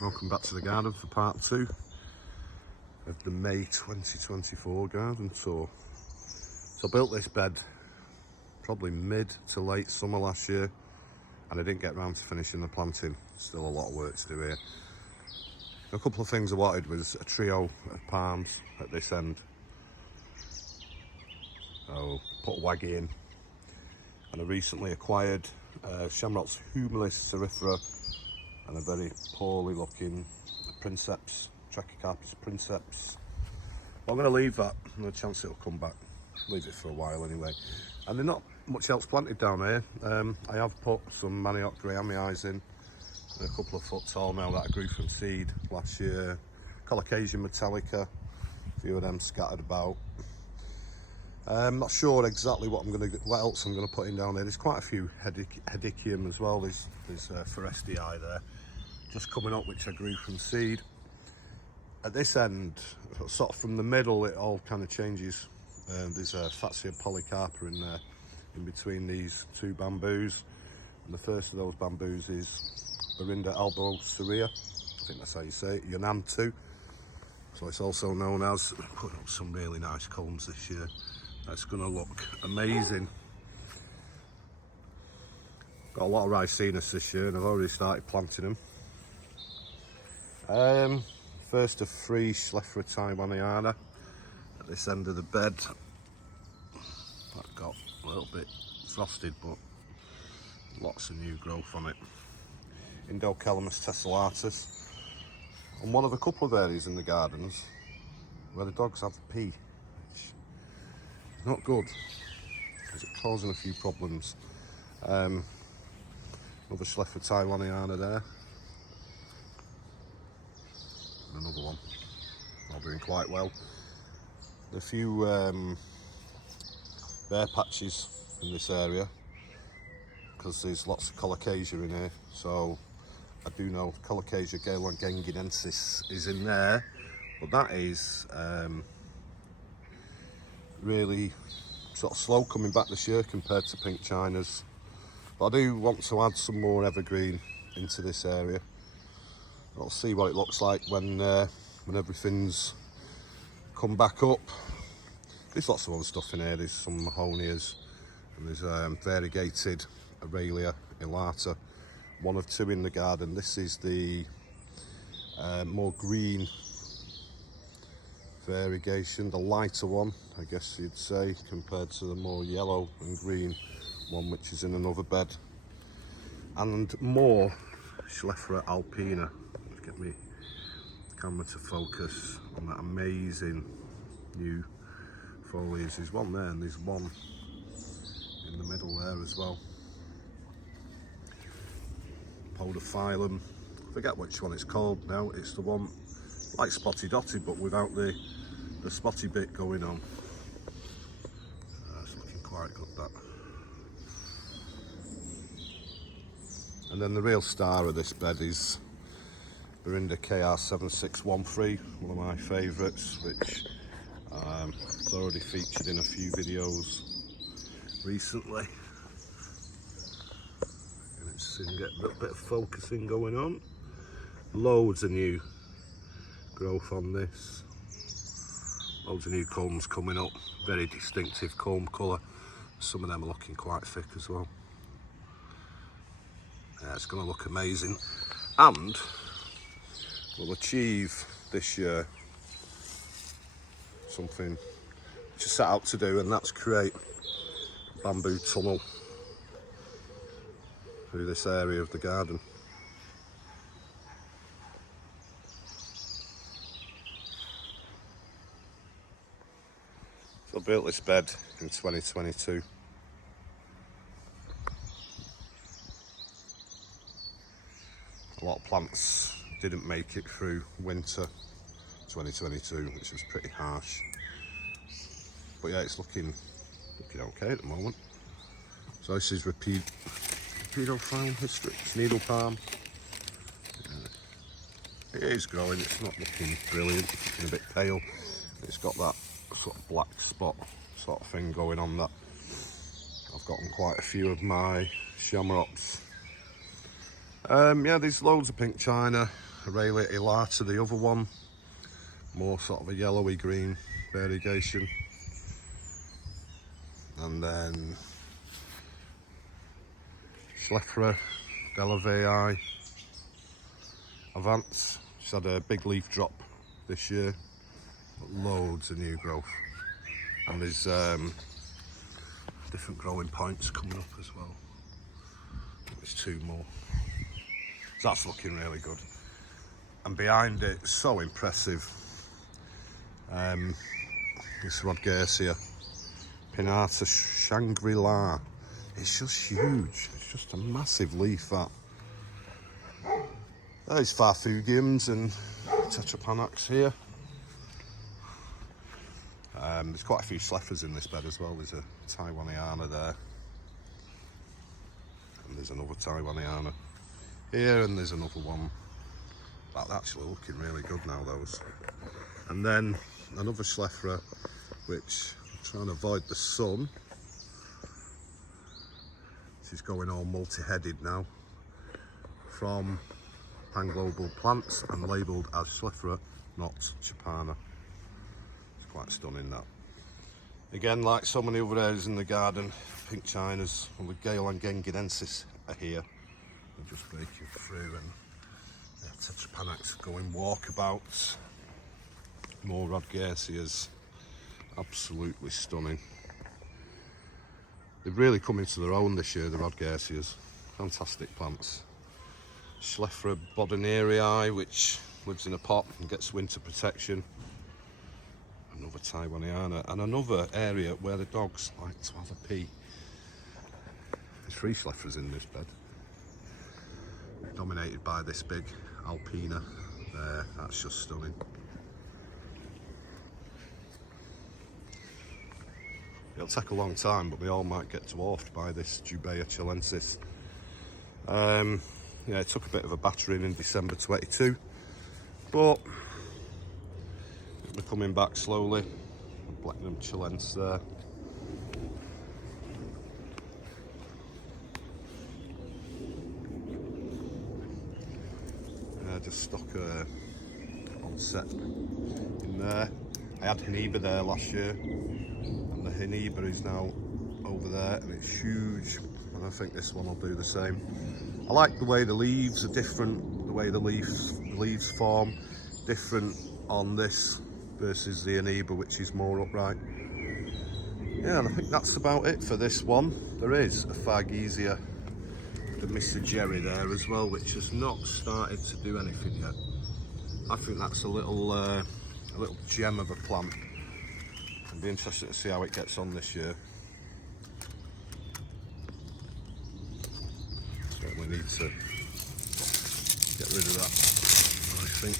Welcome back to the garden for part 2 of the May 2024 garden tour. So I built this bed probably mid to late summer last year and I didn't get around to finishing the planting. Still a lot of work to do here. A couple of things I wanted was a trio of palms at this end. So put a waggy in, and I recently acquired Shamrock's Humilis cerifera and a very poorly looking Princeps, Trachycarpus Princeps. Well, I'm going to leave that, no chance it'll come back. Leave it for a while anyway. And there's not much else planted down here. I have put some Manioc Grahamiae in, a couple of foot tall now that I grew from seed last year. Colocasia Metallica, a few of them scattered about. I'm not sure exactly what else I'm going to put in down there. There's quite a few Hedychium as well. There's Forestii there, just coming up, which I grew from seed. At this end, sort of from the middle, it all kind of changes. There's a Fatsia polycarpa in there, in between these two bamboos. And the first of those bamboos is Berinda albocerea. I think that's how you say it, Yunnan2. So it's also known as, putting up some really nice culms this year. That's going to look amazing. Got a lot of Ricinus this year and I've already started planting them. First of 3 Schleffera taiwaniana at this end of the bed. That got a little bit frosted, but lots of new growth on it. Indocalamus tessellatus. And one of a couple of areas in the gardens where the dogs have pee, which is not good because it's causing a few problems. Another Schleffera taiwaniana there. And another one, all doing quite well. A few bare patches in this area because there's lots of Colocasia in here. So I do know Colocasia gaelogenginensis is in there, but that is really sort of slow coming back this year compared to pink Chinas. But I do want to add some more evergreen into this area. I'll see what it looks like when everything's come back up. There's lots of other stuff in here. There's some Mahonias and there's variegated Aralia elata. 1 of 2 in the garden. This is the more green variegation, the lighter one, I guess you'd say, compared to the more yellow and green one, which is in another bed. And more Schleffera alpina. Let's get me camera to focus on that amazing new foliage. There's one there and there's one in the middle there as well. Podophyllum, I forget which one it's called now. It's the one like Spotty Dotty but without the spotty bit going on. It's looking quite good, that. And then the real star of this bed is Berinda KR7613, one of my favourites, which I've already featured in a few videos recently. And it's get a bit of focusing going on. Loads of new growth on this. Loads of new culms coming up. Very distinctive culm colour. Some of them are looking quite thick as well. Yeah, it's going to look amazing. And we'll achieve this year something which I set out to do, and that's create a bamboo tunnel through this area of the garden. So I built this bed in 2022. A lot of plants didn't make it through winter 2022, which was pretty harsh. But yeah, it's looking okay at the moment. So this is Rapidophyllum hystrix needle palm. It is growing, it's not looking brilliant, it's looking a bit pale. It's got that sort of black spot sort of thing going on that I've gotten quite a few of my shamrocks. Yeah, there's loads of pink china. Aurelia elata, the other one, more sort of a yellowy green variegation. And then Schleffra Delavii Avance. She's had a big leaf drop this year, but loads of new growth. And there's different growing points coming up as well. There's 2 more. So that's looking really good. And behind it, so impressive. This Rodgersia Pinnata Shangri-La. It's just huge. It's just a massive leaf, that. There's Farfugiums and Tetrapanax here. There's quite a few Schleffras in this bed as well. There's a Taiwaniana there. And there's another Taiwaniana here, and there's another one. That's actually looking really good now, those. And then another Schleffra, which I'm trying to avoid the sun. She's going all multi-headed now. From Pan Global Plants and labelled as Schleffra, not Chapana. It's quite stunning, that. Again, like so many other areas in the garden, pink chinas and the Galen-Genginensis are here. They're just breaking through, and Tetrapanax going walkabouts. More Rodgersias, absolutely stunning. They've really come into their own this year, the Rodgersias. Fantastic plants. Schleffra Bodenerii, which lives in a pot and gets winter protection. Another Taiwaniana, and another area where the dogs like to have a pee. There's 3 Schleffras in this bed, dominated by this big Alpina there. That's just stunning. It'll take a long time, but they all might get dwarfed by this Jubea chilensis. Yeah, it took a bit of a battering in December 22, but they're coming back slowly. Blacknum chilensis there. Just stock on set in there. I had Heniba there last year, and the Heniba is now over there, and it's huge, and I think this one will do the same. I like the way the leaves are different, the way the leaves form different on this versus the Heniba, which is more upright. Yeah, and I think that's about it for this one. There is a Fargesia, the Mr. Jerry there as well, which has not started to do anything yet. I think that's a little gem of a plant. It'll be interesting to see how it gets on this year. Certainly need to get rid of that, I think.